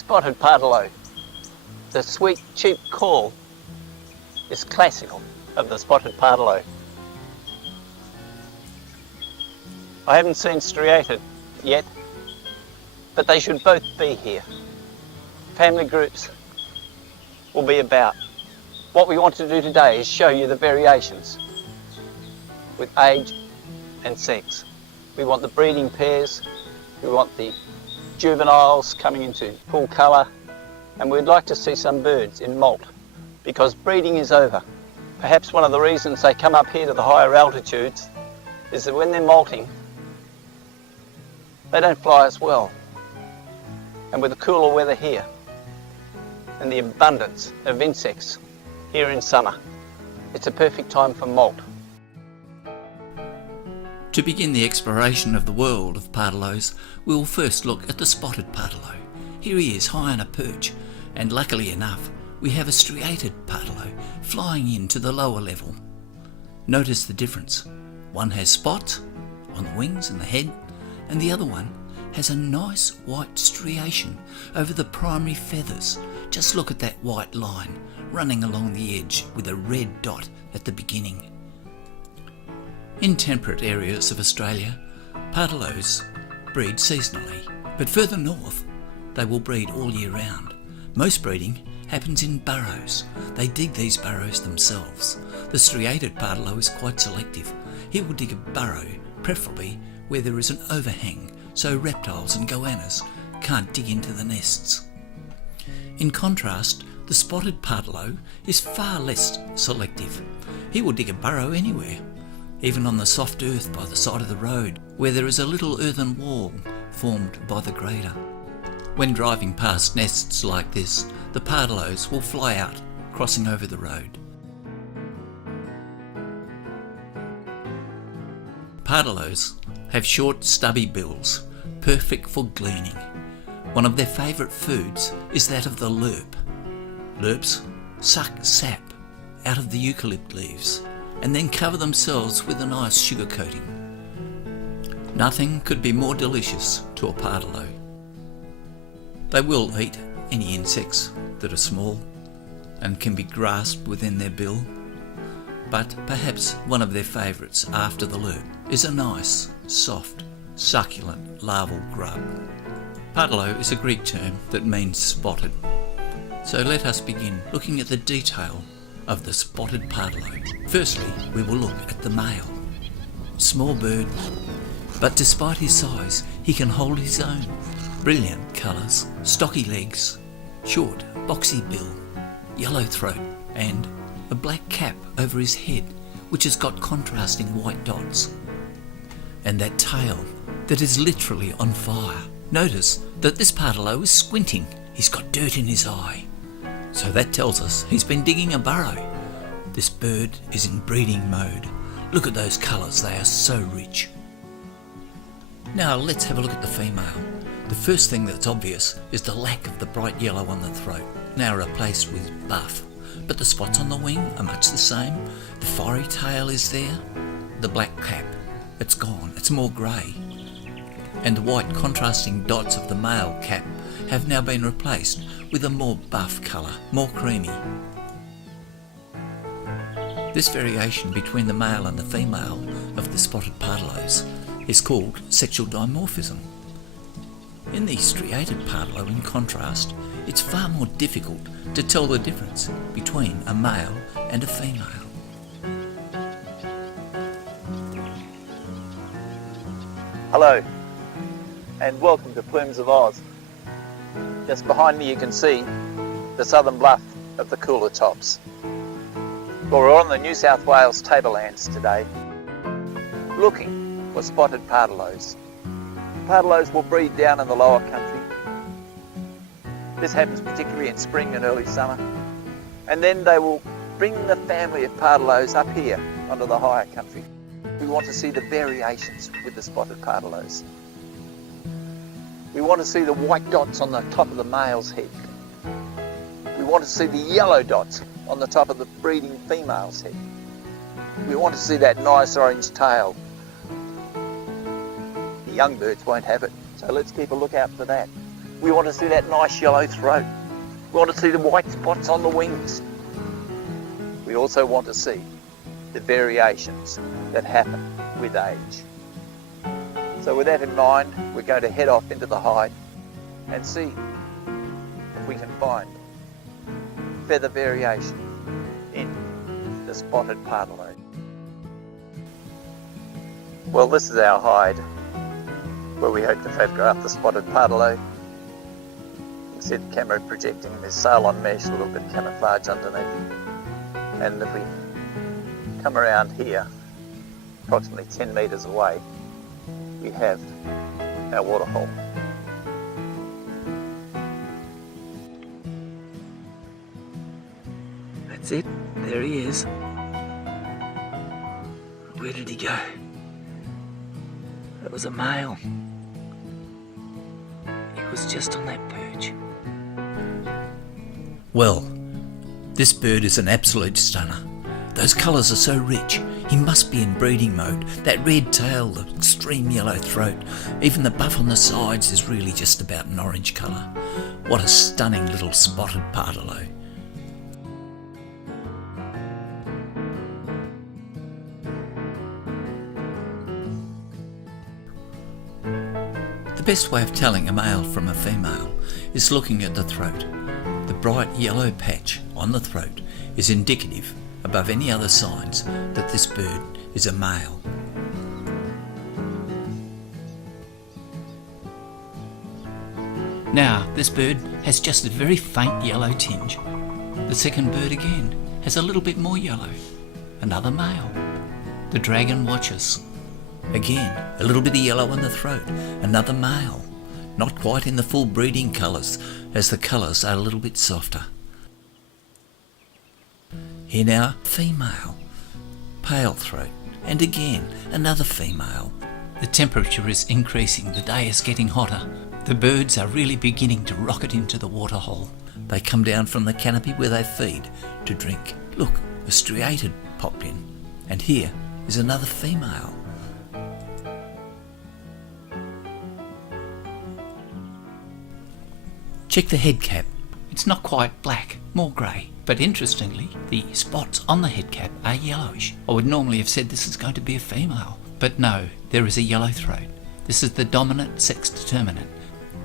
Spotted Pardalote. The sweet, cheap call is classical of the Spotted Pardalote. I haven't seen Striated yet, but they should both be here. Family groups will be about. What we want to do today is show you the variations with age and sex. We want the breeding pairs, we want the juveniles coming into full colour, and we'd like to see some birds in molt because breeding is over. Perhaps one of the reasons they come up here to the higher altitudes is that when they're molting, they don't fly as well. And with the cooler weather here and the abundance of insects here in summer, it's a perfect time for molt. To begin the exploration of the world of Pardalotes, we will first look at the spotted Pardalote. Here he is, high on a perch, and luckily enough, we have a striated Pardalote flying into the lower level. Notice the difference. One has spots on the wings and the head, and the other one has a nice white striation over the primary feathers. Just look at that white line running along the edge with a red dot at the beginning. In temperate areas of Australia, Pardalotes breed seasonally, but further north they will breed all year round. Most breeding happens in burrows. They dig these burrows themselves. The striated Pardalote is quite selective. He will dig a burrow, preferably where there is an overhang, so reptiles and goannas can't dig into the nests. In contrast, the spotted Pardalote is far less selective. He will dig a burrow anywhere, even on the soft earth by the side of the road, where there is a little earthen wall formed by the grader. When driving past nests like this, the Pardalotes will fly out, crossing over the road. Pardalotes have short, stubby bills, perfect for gleaning. One of their favourite foods is that of the lerp. Lerps suck sap out of the eucalypt leaves and then cover themselves with a nice sugar coating. Nothing could be more delicious to a Pardalote. They will eat any insects that are small and can be grasped within their bill, but perhaps one of their favourites after the lerp is a nice, soft, succulent larval grub. Pardalote is a Greek term that means spotted. So let us begin looking at the detail of the spotted Pardalote. Firstly, we will look at the male. Small bird, but despite his size, he can hold his own. Brilliant colours, stocky legs, short, boxy bill, yellow throat, and a black cap over his head, which has got contrasting white dots. And that tail that is literally on fire. Notice that this Pardalote is squinting. He's got dirt in his eye. So that tells us he's been digging a burrow. This bird is in breeding mode. Look at those colours, they are so rich. Now let's have a look at the female. The first thing that's obvious is the lack of the bright yellow on the throat, now replaced with buff. But the spots on the wing are much the same. The fiery tail is there. The black cap, it's gone, it's more grey. And the white contrasting dots of the male cap have now been replaced with a more buff colour, more creamy. This variation between the male and the female of the spotted Pardalotes is called sexual dimorphism. In the striated Pardalote, in contrast, it's far more difficult to tell the difference between a male and a female. Hello, and welcome to Plumes of Oz. Just behind me you can see the southern bluff of the cooler tops. Well, we're on the New South Wales tablelands today, looking for spotted Pardalotes. Pardalotes will breed down in the lower country. This happens particularly in spring and early summer. And then they will bring the family of Pardalotes up here onto the higher country. We want to see the variations with the spotted Pardalotes. We want to see the white dots on the top of the male's head. We want to see the yellow dots on the top of the breeding female's head. We want to see that nice orange tail. The young birds won't have it, so let's keep a lookout for that. We want to see that nice yellow throat. We want to see the white spots on the wings. We also want to see the variations that happen with age. So with that in mind, we're going to head off into the hide and see if we can find feather variation in the spotted Pardalote. Well, this is our hide where we hope to photograph the spotted Pardalote. You can see the camera projecting this sail-on mesh, a little bit of camouflage underneath. And if we come around here, approximately 10 metres away, we have our waterhole. That's it, there he is. Where did he go? That was a male. He was just on that perch. Well, this bird is an absolute stunner. Those colours are so rich, he must be in breeding mode. That red tail, the extreme yellow throat, even the buff on the sides is really just about an orange colour. What a stunning little spotted Pardalote. The best way of telling a male from a female is looking at the throat. The bright yellow patch on the throat is indicative, above any other signs, that this bird is a male. Now, this bird has just a very faint yellow tinge. The second bird again has a little bit more yellow. Another male. The dragon watches. Again, a little bit of yellow on the throat. Another male. Not quite in the full breeding colours, as the colours are a little bit softer. Here now, female, pale throat, and again another female. The temperature is increasing, the day is getting hotter. The birds are really beginning to rocket into the waterhole. They come down from the canopy where they feed to drink. Look, a striated popped in, and here is another female. Check the head cap. It's not quite black, more grey. But interestingly, the spots on the head cap are yellowish. I would normally have said this is going to be a female, but no, there is a yellow throat. This is the dominant sex determinant.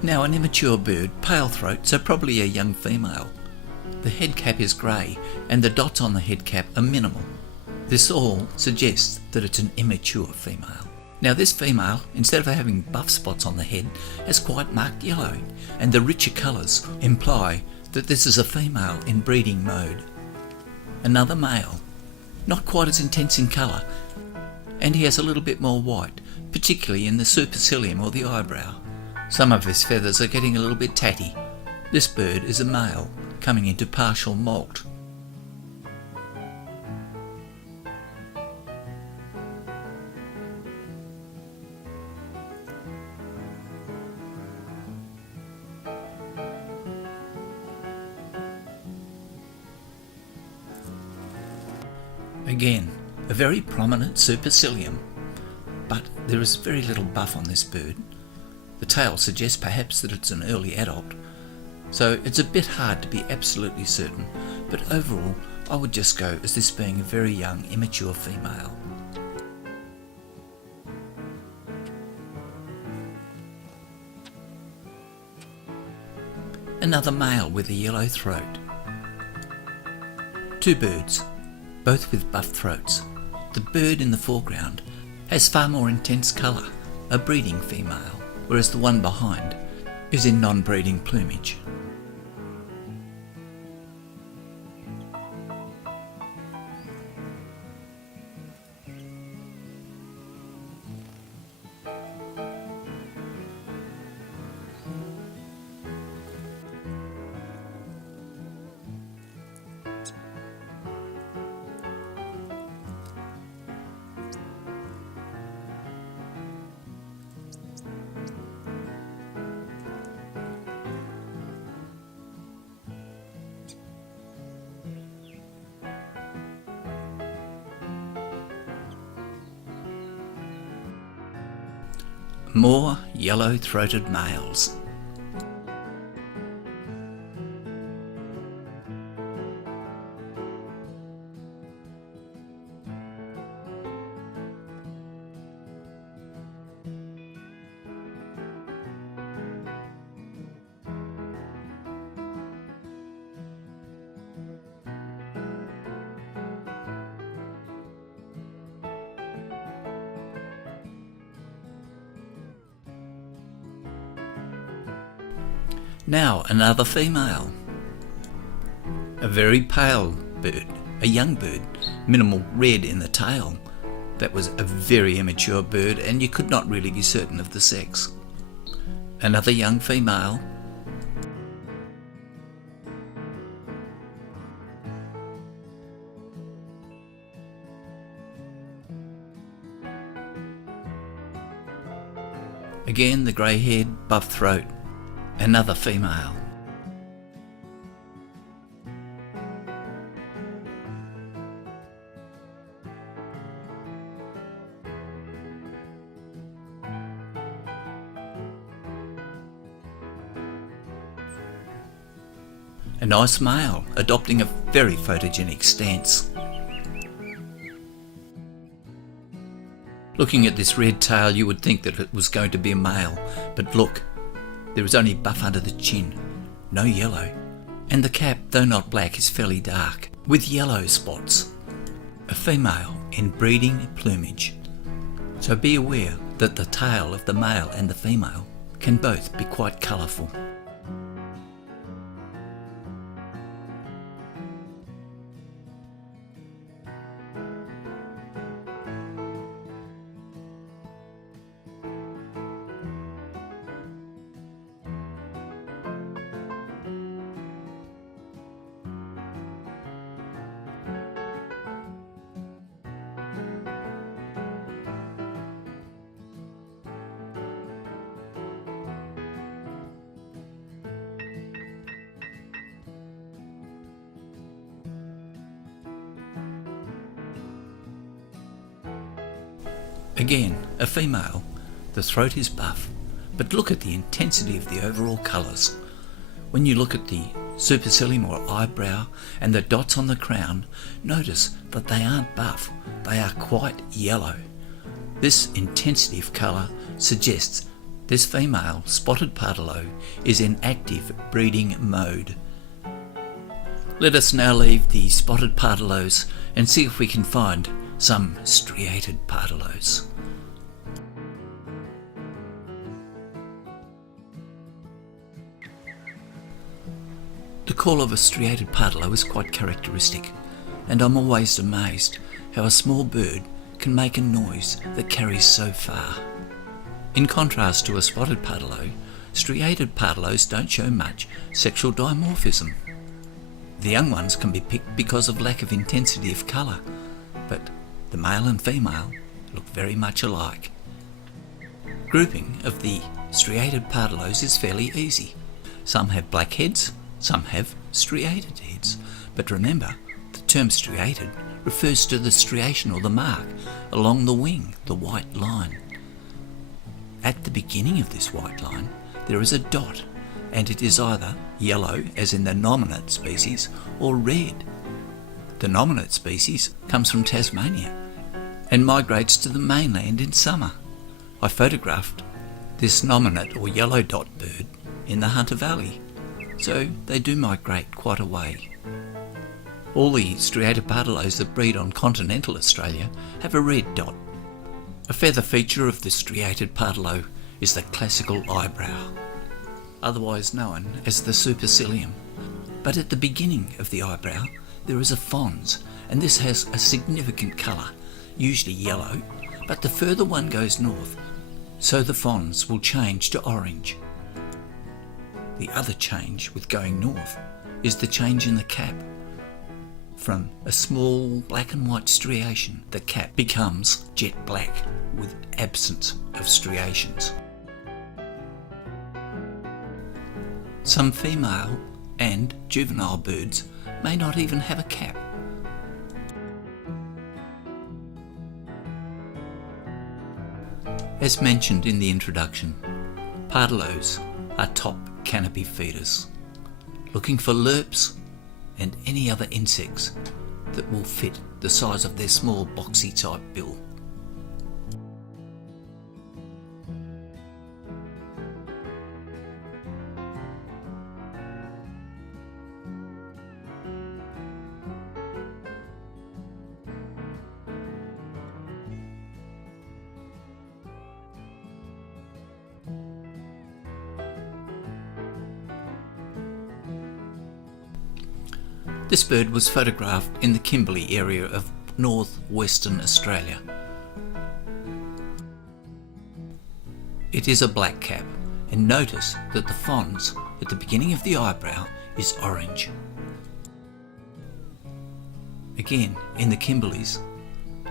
Now an immature bird, pale throat, so probably a young female. The head cap is grey and the dots on the head cap are minimal. This all suggests that it's an immature female. Now this female, instead of having buff spots on the head, has quite marked yellowing, and the richer colours imply that this is a female in breeding mode. Another male, not quite as intense in colour, and he has a little bit more white, particularly in the supercilium or the eyebrow. Some of his feathers are getting a little bit tatty. This bird is a male, coming into partial molt. Again, a very prominent supercilium, but there is very little buff on this bird. The tail suggests perhaps that it's an early adult, so it's a bit hard to be absolutely certain, but overall I would just go as this being a very young, immature female. Another male with a yellow throat. Two birds, both with buff throats. The bird in the foreground has far more intense colour, a breeding female, whereas the one behind is in non-breeding plumage. More yellow-throated males. Now another female. A very pale bird, a young bird, minimal red in the tail. That was a very immature bird and you could not really be certain of the sex. Another young female. Again the grey-haired buff throat. Another female. A nice male, adopting a very photogenic stance. Looking at this red tail, you would think that it was going to be a male, but look, there is only buff under the chin, no yellow, and the cap, though not black, is fairly dark, with yellow spots. A female in breeding plumage. So be aware that the tail of the male and the female can both be quite colourful. Again, a female. The throat is buff, but look at the intensity of the overall colours. When you look at the supercilium or eyebrow and the dots on the crown, notice that they aren't buff, they are quite yellow. This intensity of colour suggests this female spotted pardalote is in active breeding mode. Let us now leave the spotted pardalotes and see if we can find some striated pardalotes. The call of a striated pardalote is quite characteristic, and I'm always amazed how a small bird can make a noise that carries so far. In contrast to a spotted pardalote, striated pardalotes don't show much sexual dimorphism. The young ones can be picked because of lack of intensity of colour, but the male and female look very much alike. Grouping of the striated pardalotes is fairly easy. Some have black heads, some have striated heads, but remember, the term striated refers to the striation or the mark along the wing, the white line. At the beginning of this white line, there is a dot, and it is either yellow, as in the nominate species, or red. The nominate species comes from Tasmania and migrates to the mainland in summer. I photographed this nominate or yellow dot bird in the Hunter Valley, so they do migrate quite a way. All the striated pardalotes that breed on continental Australia have a red dot. A feather feature of the striated pardalote is the classical eyebrow, otherwise known as the supercilium. But at the beginning of the eyebrow there is a fons, and this has a significant colour, usually yellow, but the further one goes north, so the fons will change to orange. The other change with going north is the change in the cap. From a small black and white striation, the cap becomes jet black with absence of striations. Some female and juvenile birds may not even have a cap. As mentioned in the introduction, pardalotes are top canopy feeders, looking for lerps and any other insects that will fit the size of their small boxy type bill. This bird was photographed in the Kimberley area of northwestern Australia. It is a blackcap, and notice that the fronds at the beginning of the eyebrow is orange. Again, in the Kimberleys,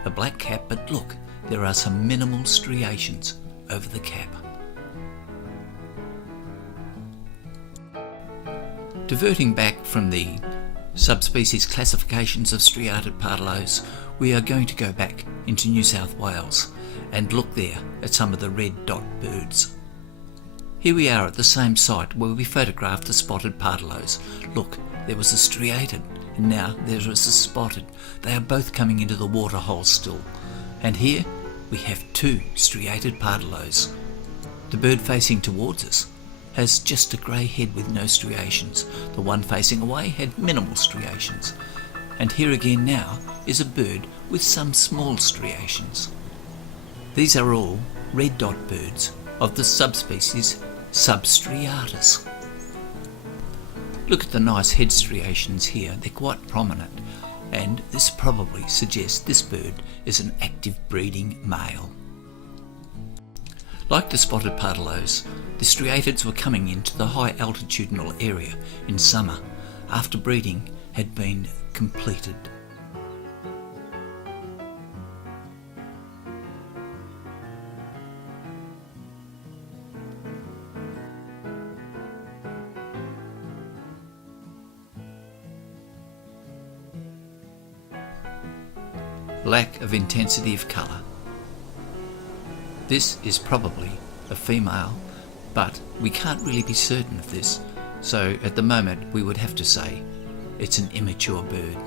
a blackcap, but look, there are some minimal striations over the cap. Diverting back from the subspecies classifications of striated pardalotes, we are going to go back into New South Wales and look there at some of the red dot birds. Here we are at the same site where we photographed the spotted pardalotes. Look, there was a striated, and now there is a spotted. They are both coming into the waterhole still. And here we have two striated pardalotes. The bird facing towards us has just a grey head with no striations. The one facing away had minimal striations. And here again now is a bird with some small striations. These are all red dot birds of the subspecies Substriatus. Look at the nice head striations here, they're quite prominent, and this probably suggests this bird is an active breeding male. Like the spotted pardalotes, the striateds were coming into the high altitudinal area in summer after breeding had been completed. Lack of intensity of colour. This is probably a female, but we can't really be certain of this, so at the moment we would have to say it's an immature bird.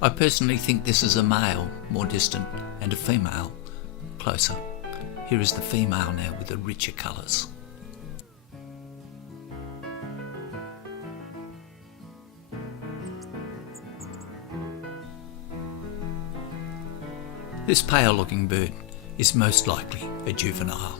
I personally think this is a male, more distant, and a female, closer. Here is the female now with the richer colours. This pale looking bird is most likely a juvenile.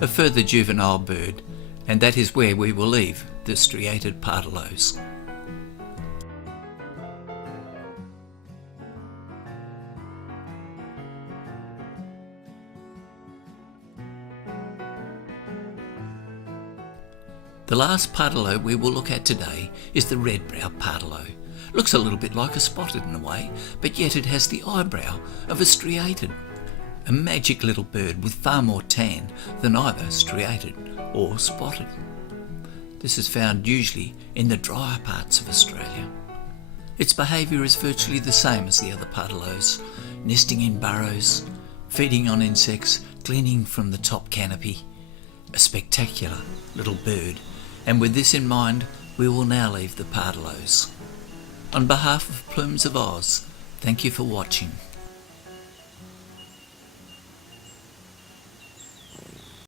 A further juvenile bird, and that is where we will leave the striated pardalotes. The last pardalote we will look at today is the red-browed pardalote. Looks a little bit like a spotted in a way, but yet it has the eyebrow of a striated. A magic little bird with far more tan than either striated or spotted. This is found usually in the drier parts of Australia. Its behaviour is virtually the same as the other pardalotes, nesting in burrows, feeding on insects, gleaning from the top canopy. A spectacular little bird, and with this in mind we will now leave the pardalotes. On behalf of Plumes of Oz, thank you for watching.